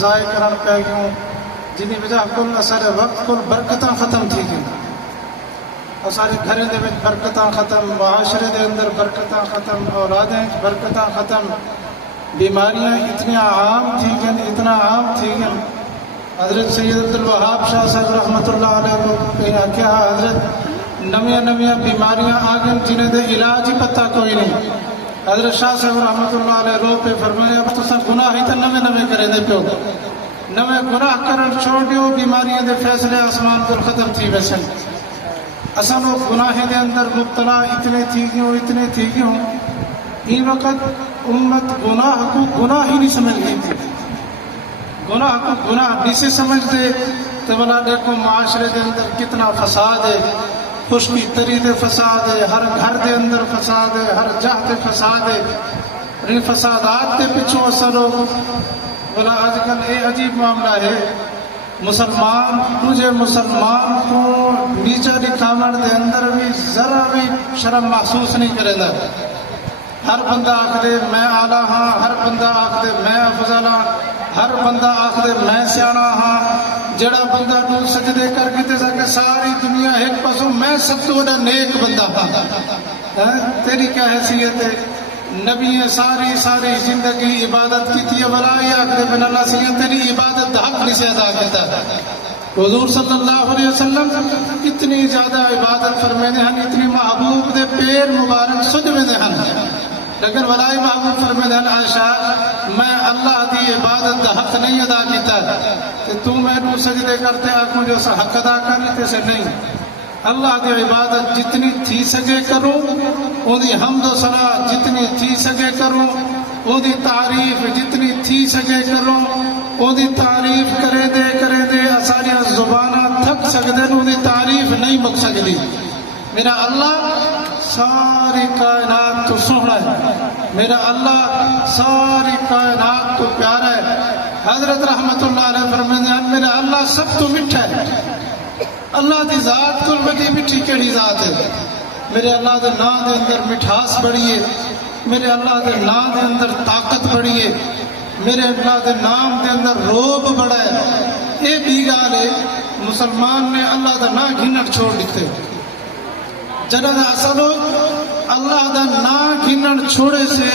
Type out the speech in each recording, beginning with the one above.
ضائع کرن پہ گیوں جنی وجہ کل اسارے وقت کل برکتاں ختم تھی گئیں، اسارے گھریں دے وچ برکتاں ختم، معاشرے دے اندر برکتاں ختم، اولادیں برکتاں ختم، بیماریاں اتنی عام تھی گئیں، اتنا عام تھی گئیں۔ حضرت سید عبدالوہاب شاہ صاحب رحمۃ اللہ علیہ کو کیا حضرت نمیاں نمیاں بیماریاں آ گئیں جنہیں دے علاج ہی پتہ کوئی نہیں۔ حضرت شاہ صاحب رحمۃ اللہ علیہ رو پہ فرمایا تساں گناہ ہی تے نویں نویں کرے دے پیو، نویں گناہ کرن چھوڑ دیو، بیماریاں دے فیصلے آسمان کو ختم تھی ویسن۔ اساں لوگ گناہ دے اندر مبتلا اتنے تھی گیوں این وقت امت گناہ کو گناہ ہی نہیں سمجھ گئی تھی، گناہ کو گناہ نہیں سے سمجھ دے تو بلا دیکھو معاشرے دے اندر کتنا فساد ہے، خشکی تری دے فساد ہے، ہر گھر دے اندر فساد ہے، ہر جہت دے فساد ہے۔ ان فسادات کے پیچھوں اثر لوگ بلا آج کل یہ عجیب معاملہ ہے، مسلمان تجھے مسلمان کو نیچا دکھاون دے اندر بھی ذرا بھی شرم محسوس نہیں کرے گا۔ ہر بندہ آکھ دے میں آلہ ہاں، ہر بندہ آکھ دے میں افضل ہاں، ہر بندہ آکھ دے میں سیانا ہاں۔ جڑا بندہ تو سجدے کر کے تے کہ ساری دنیا ایک پاسوں میں سب تو بڑا نیک بندہ ہاں، تیری کیا حیثیت ہے؟ نبی ساری زندگی عبادت کی تھی، ولا آکھ دے بن اللہ سیاں تیری عبادت حق نہیں سے ادا کرتا۔ حضور صلی اللہ علیہ وسلم اتنی زیادہ عبادت فرمینے ہیں، اتنی محبوب دے پیر مبارک سجوے دے ہیں، لیکن ولائی محبوب فرمینے ہیں عائشہ میں اللہ دی عبادت دا حق نہیں ادا کیتا کہ تو میں نو سجدے کرتے آنکھوں جو سا حق ادا کر لیتے سے نہیں۔ اللہ دی عبادت جتنی تھی سکے کروں، او دی حمد و ثنا جتنی تھی سکے کروں، او دی تعریف جتنی تھی سکے کروں، او دی تعریف کرے دے ساری زبانہ تھک سکتے ہیں، او دی تعریف نہیں مک سکتی۔ میرا اللہ ساری کائنات تو سوہنا ہے، میرا اللہ ساری کائنات تو پیارا ہے۔ حضرت رحمت اللہ علیہ فرماتے ہیں میرا اللہ سب تو میٹھا ہے۔ اللہ دی ذات کو بڑی میٹھی کیڑی ذات ہے؟ میرے اللہ دے نام دے اندر مٹھاس بڑی ہے، میرے اللہ دے نام دے اندر طاقت بڑی ہے، میرے اللہ دے نام دے اندر روب بڑا ہے۔ یہ بھی گال ہے مسلمان نے اللہ دا نام گھنٹ چھوڑ دیتے، جنہاں دا اصل اللہ دا نام گھنٹ چھوڑے سے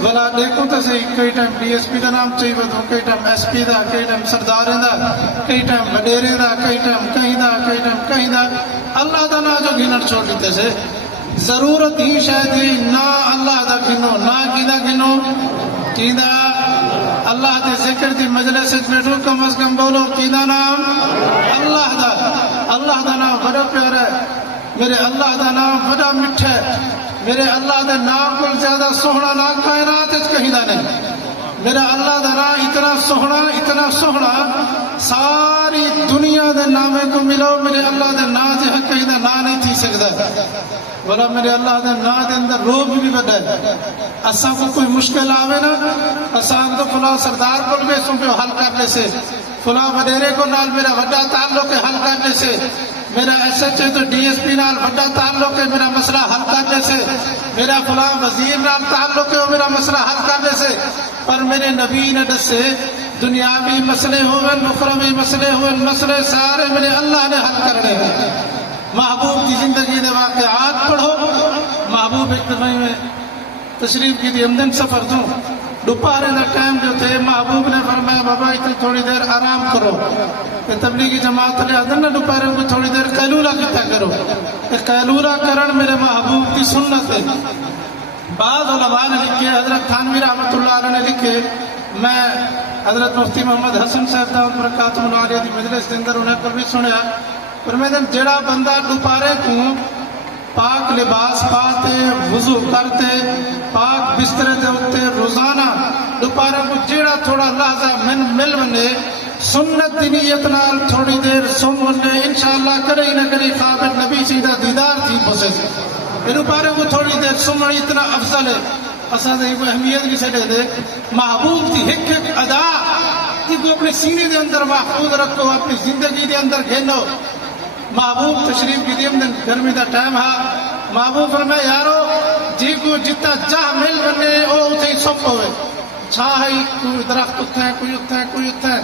بلا دیکھو تو صحیح کئی ٹائم ڈی ایس پی دا نام چاہیے تو کئی ٹائم ایس پی دا، کئی ٹائم سرداریں دا، کئی ٹائم وڈیرے دا، کئی ٹائم کہیں دا، کئی ٹائم کہیں دا، اللہ دا نام جو گھنٹ چھوڑ دیتے سے ضرورت ہی شاید ہی نہ اللہ دا گھنو، نہ کیدا گھنو، کیدا اللہ دے ذکر دی مجلس بیٹھو کم از کم بولو کیدا نام اللہ دا نام بڑا پیارا ہے، میرے اللہ دا نام بڑا میٹھا ہے، میرے اللہ دے نام کو زیادہ سوہنا نہ کائنات کہیں دا نہیں۔ میرا اللہ دا نام اتنا سوہنا ساری دنیا دے نامے کو ملو، میرے اللہ دے نام دے حق کہیں دا نام نہیں تھی سکتا، بولا میرے اللہ دے نام دے اندر روب بھی بڑا ہے۔ اساں کو کوئی مشکل آوے نا، اساں تو فلاں سردار کو بھی سن پہ حل کرنے سے، فلاں وڈیرے کو نال میرا وڈا تعلق ہے حل کرنے سے، میرا ایس ایچ اے تو ڈی ایس پی نال وڈا تعلق ہے میرا مسئلہ حل کرنے سے، میرا فلاں وزیر نال تعلق ہے میرا مسئلہ حل کرنے سے، پر میرے نبی نے دسے دنیاوی مسئلے ہوئے، اخروی مسئلے ہوئے، مسئلے سارے میرے اللہ نے حل کرنے ہیں۔ محبوب کی زندگی دے واقعات پڑھو، محبوب ایک دفعہ میں تشریف کی تھی ہمدن سفر تھوں، دوپہر کا ٹائم جو تھے محبوب نے فرمایا بابا اتنی تھوڑی دیر آرام کرو، کہ تبلیغی جماعت لے آدھن نا دوپہر کو تھوڑی دیر قیلولہ کتا کرو، کہ قیلولہ کرن میرے محبوب کی سنت ہے۔ بعض علماء نے لکھے، حضرت تھانوی رحمت اللہ علیہ نے لکھے، میں حضرت مفتی محمد حسن صاحب دعوت برکاتہ اللہ علیہ دی مجلس کے اندر انہیں کل بھی سنیا، فرمایا جڑا بندہ دوپہر کو پاک لباس پاتے، وضو کرتے، پاک بسترے دے ہوتے، روزانہ دوپہر کو جیڑا تھوڑا لحظہ مل بنے سنت دی نیت نال تھوڑی دیر سن بنے انشاءاللہ کرے ہی نہ کرے خواب نبی سیدھا دیدار تھی پسے دوپہر کو تھوڑی دیر سننا اتنا افضل ہے۔ اساں دے کوئی اہمیت نہیں سے دے محبوب کی ایک ایک ادا کو اپنے سینے دے اندر محفوظ رکھو، اپنی زندگی دے اندر گھیلو۔ محبوب تشریف کی دیم دن گرمی دا ٹائم ہا، محبوب فرمائے یارو جی کو جتا جہاں مل بنے او اتھے سب ہوئے، چھاہی کوئی درخت اتھے کوئی اتھے کوئی اتھے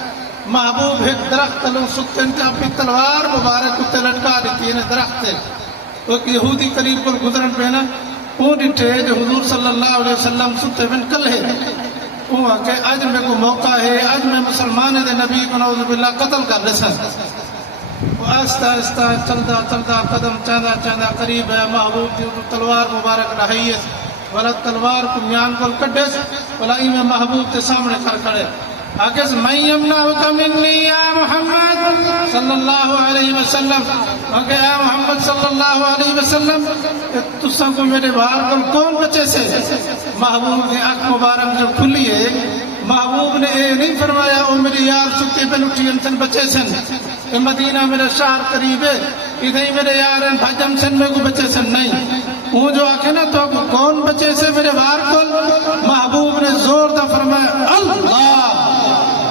محبوب ایک درخت تلوں سکتے ہیں اپنی تلوار مبارک اتھے لٹکا دیتی ہے درخت ہے ایک یہودی قریب پر گزرن پہ نا وہ ڈٹھے جو حضور صلی اللہ علیہ وسلم ستے بن کل ہے وہ کہ آج میں کو موقع ہے آج میں مسلمان دے نبی کو نعوذ باللہ قتل کر رسن وہ آہستہ آہستہ چلدا چلدا قدم چاندہ چاندہ قریب ہے محبوب دی تلوار مبارک رہی ہے والا تلوار کو میان کو کڈے والا میں محبوب کے سامنے کر کھڑے آگے سے من یمنعک منی یا محمد صلی اللہ علیہ وسلم آگے اے محمد صلی اللہ علیہ وسلم تساں کو میرے باہر کون بچے سے محبوب نے آنکھ مبارک جو کھلی ہے محبوب نے اے نہیں فرمایا او میری یار سکتے پہ لٹھی انسان بچے سن اے مدینہ میرا شہر قریب ہے ادھائی میرے یار ہیں بھاجم سن میں کو بچے سن نہیں وہ جو آکے نا تو کون بچے سے میرے باہر کل محبوب نے زور دا فرمایا اللہ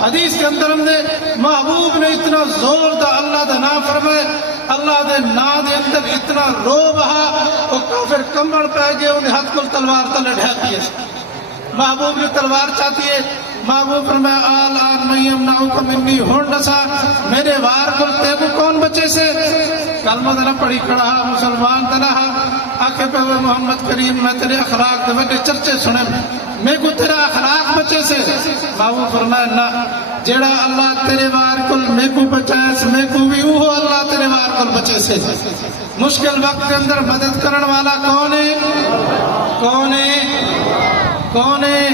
حدیث کے اندر ہم نے محبوب نے اتنا زور دا اللہ دا نام فرمائے اللہ دے نا دے اندر اتنا رو بہا اور کافر کمبڑ پہ گئے انہیں ہاتھ کل تلوار تلے ڈھاتی ہے محبوب نے تلوار چاہتی ہے محبوب فرمایا آل آن میں یمنعک منی ہونڈسا میرے وار کل تے کو کون بچے سے کلمہ دنا پڑی کھڑا مسلمان دنا آکے پہ ہوئے محمد کریم میں تیرے اخلاق دے بڑے چرچے سنے میں کو تیرا اخلاق بچے سے محبوب فرمایا نا جیڑا اللہ تیرے وار کل میں کو بچائے میں کو بھی وہ اللہ تیرے وار کل بچے سے مشکل وقت کے اندر مدد کرن والا کون ہے کون ہے کون ہے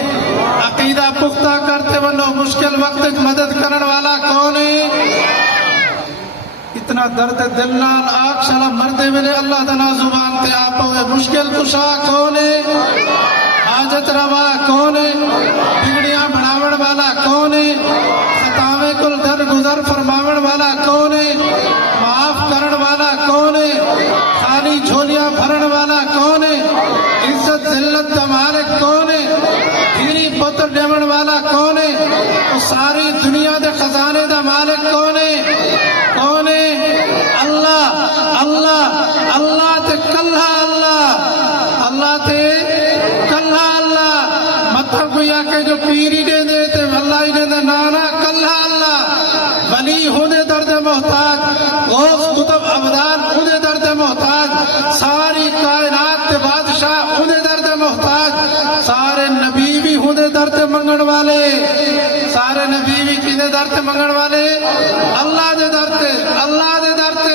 عقیدہ پختہ کرتے بنو مشکل وقت مدد کرن والا کون ہے اتنا درد دل نال آگ شلا مردے ملے اللہ دنا زبان تے آپ ہوئے مشکل کشا کون ہے حاجت روا کون ہے بگڑیاں بڑھاوڑ والا کون ہے خطاوے کل در گزر فرماوڑ والا کون ہے معاف کرن والا کون ہے خالی جھولیاں بھرن والا کون ہے عزت ذلت دا مالک کون ہے گیری پتر ڈیمن والا کون ہے اور ساری دنیا دے خزانے دا مالک کون ہے کون ہے اللہ اللہ اللہ تے کلہ اللہ اللہ تے کلہ اللہ مطلب کوئی آکے جو پیری دے دے تے اللہ ہی دے دے نانا کلہ اللہ ولی ہونے درد محتاج غوث قطب عبدان ہونے درد محتاج ساری کائنات تے بادشاہ ہونے درد محتاج سارے نبی بھی ہونے درد منگن والے سارے نبی بھی کینے درد منگن والے اللہ دے درد اللہ دے درد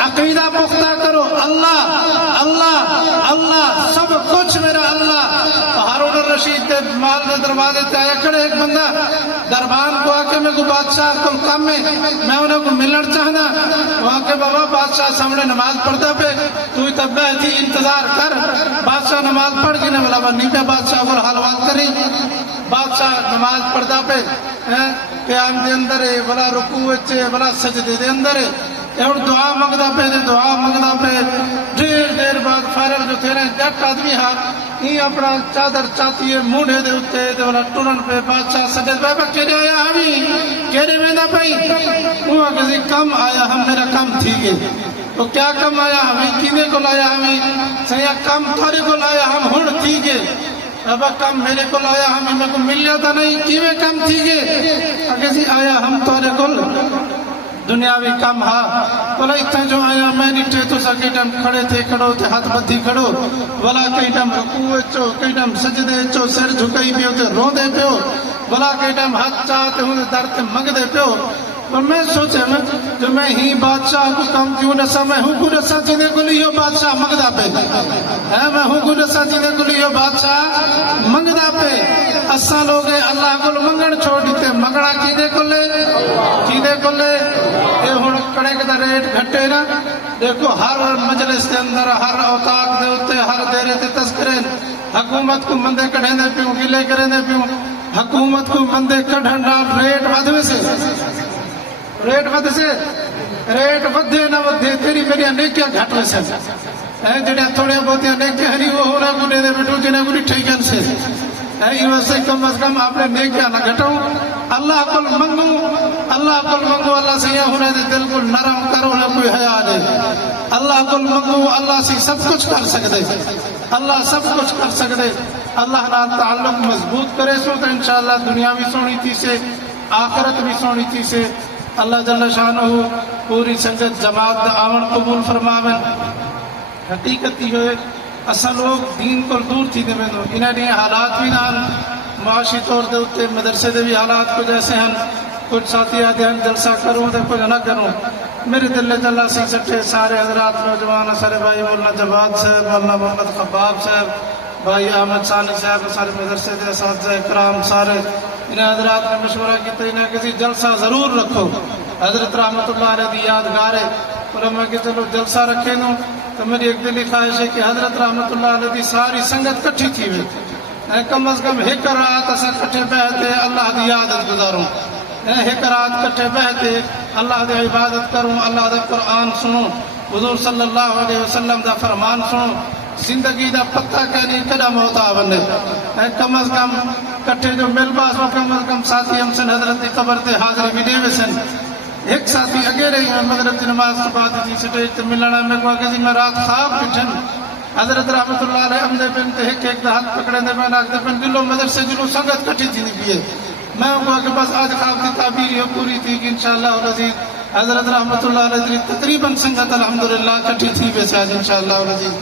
عقیدہ پختہ کرو اللہ اللہ اللہ سب کچھ میرا اللہ ہارون الرشید دے مال دے دروازے تے آیا کھڑے ایک بندہ دربان کو آکے میں کو بادشاہ کو کام میں انہیں کو ملن چاہنا وہاں کے بابا بادشاہ سامنے نماز پڑھتا پہ تو ہی تب بیٹھی انتظار کر بادشاہ نماز پڑھ گی نہ نہیں پہ بادشاہ کو حلوات کری بادشاہ نماز پڑھتا پہ قیام دے اندر ہے بلا رکوع چے بلا سجدے دے اندر ہے اور دعا مگدا پہ دعا مگدا پہ دیر بعد فارغ جو تھے جٹ آدمی ہاں یہ اپنا چادر چاہتی ہے موڑے دے اتے دے والا ٹورن پہ بادشاہ سجد پہ کہنے آیا ہمیں کہنے میں نہ پہی وہ کسی کم آیا ہم میرا کم تھی گئے تو کیا کم آیا ہمیں کینے کو لایا ہمیں سیا کم تھوڑے کو لایا ہم ہڑ تھی گئے اب کم میرے کو لایا ہمیں میں کو مل جاتا نہیں کیوے کم تھی گئے کسی آیا ہم تھوڑے کو دنیاوی کم ہاں بلا اتنا جو آیا میں نیٹے تو سا کئی ٹائم کھڑے تھے کھڑو تھے ہاتھ بدھی کھڑو بلا کئی ٹائم رکوع چو کئی ٹائم سجدے چو سر جھکائی پیو تے رو دے پیو بلا کئی ٹائم ہاتھ چاہتے ہوں درد مگ دے پیو اور میں سوچے میں جو میں ہی بادشاہ کو کم کیوں نسا میں ہوں کو نسا جینے کو لیو بادشاہ مگدہ پہ میں ہوں کو نسا جینے کو لیو بادشاہ مگدہ پہ اسا لوگے اللہ کو منگن چھوڑ دیتے مگڑا کینے کو لے اے ہون کڑے کتا ریٹ گھٹے نا دیکھو ہر مجلس کے اندر ہر اوتاق دے ہوتے ہر دیرے تے تذکرے حکومت کو مندے کڑھیں دے پیوں گلے کریں دے پیوں حکومت کو مندے کڑھن ڈال ریٹ ودھوے سے ریٹ ودھے نہ ودھے تیری میری نیکیاں گھٹ ویسے جڑے تھوڑے بہتیاں نیکیاں ہری وہ ہونا کو دے بیٹھو جنہیں کو ٹھیکن سے یہ ویسے کم از کم آپ نے نیکیاں نہ گھٹاؤں اللہ کو منگو اللہ سے یہ ہونے دے دل کو نرم کرو نہ کوئی حیا دے اللہ کو منگو اللہ سے سب کچھ کر سکتے اللہ سب کچھ کر سکتے اللہ نال تعلق مضبوط کرے سو تو انشاءاللہ دنیا بھی سونی تھی سے آخرت بھی سونی تھی سے اللہ جل شانہ پوری سنگت جماعت دا آمن قبول فرماون. حقیقت ہی ہوئے اصل لوگ دین کو دور تھی دے میں انہیں نے حالات بھی نہ معاشی طور دے اتے مدرسے دے بھی حالات کو جیسے ہیں کچھ ساتھی آدھے ہیں جلسہ کروں دے کچھ نہ کروں. میرے دل جلہ سی سٹھے سارے حضرات نوجوان سارے بھائی مولانا جواد صاحب مولانا محمد خباب صاحب بھائی احمد ثانی صاحب سارے مدرسے دے اساتذہ کرام سارے انہیں حضرات نے مشورہ کیا انہیں کسی جلسہ ضرور رکھو. حضرت رحمت اللہ علیہ دی یادگار ہے اور میں کہ چلو جلسہ رکھے دوں تو میری ایک دلی خواہش ہے کہ حضرت رحمت اللہ علیہ دی ساری سنگت کٹھی تھی ہوئی کم از کم ایک رات اسا کٹھے بہتے اللہ دی عادت گزاروں ایک رات کٹھے بہتے اللہ دی عبادت کروں اللہ دا قرآن سنوں حضور صلی اللہ علیہ وسلم دا فرمان سنوں زندگی دا پتہ کہنی کدا موتا بنے کم از کم کٹھے جو مل باس کم از کم ساتھی ہم سن حضرت دی قبر تے حاضر بھی دے وسن. ایک ساتھی اگے رہی میں مغرب کی نماز کے بعد جی سٹیج تے ملنا میں کہا کہ میں رات خواب بٹھن حضرت رحمت اللہ علیہ امدے پن تے ایک ہاتھ پکڑے دے میں ناک دے پن دلوں مدرسے جنوں سنگت کٹھی تھی نہیں پیے. میں کہا کہ بس آج خواب کی تعبیر یہ پوری تھی کہ انشاءاللہ العزیز حضرت رحمت اللہ علیہ تقریباً سنگت الحمدللہ کٹھی تھی ویسے آج انشاءاللہ العزیز.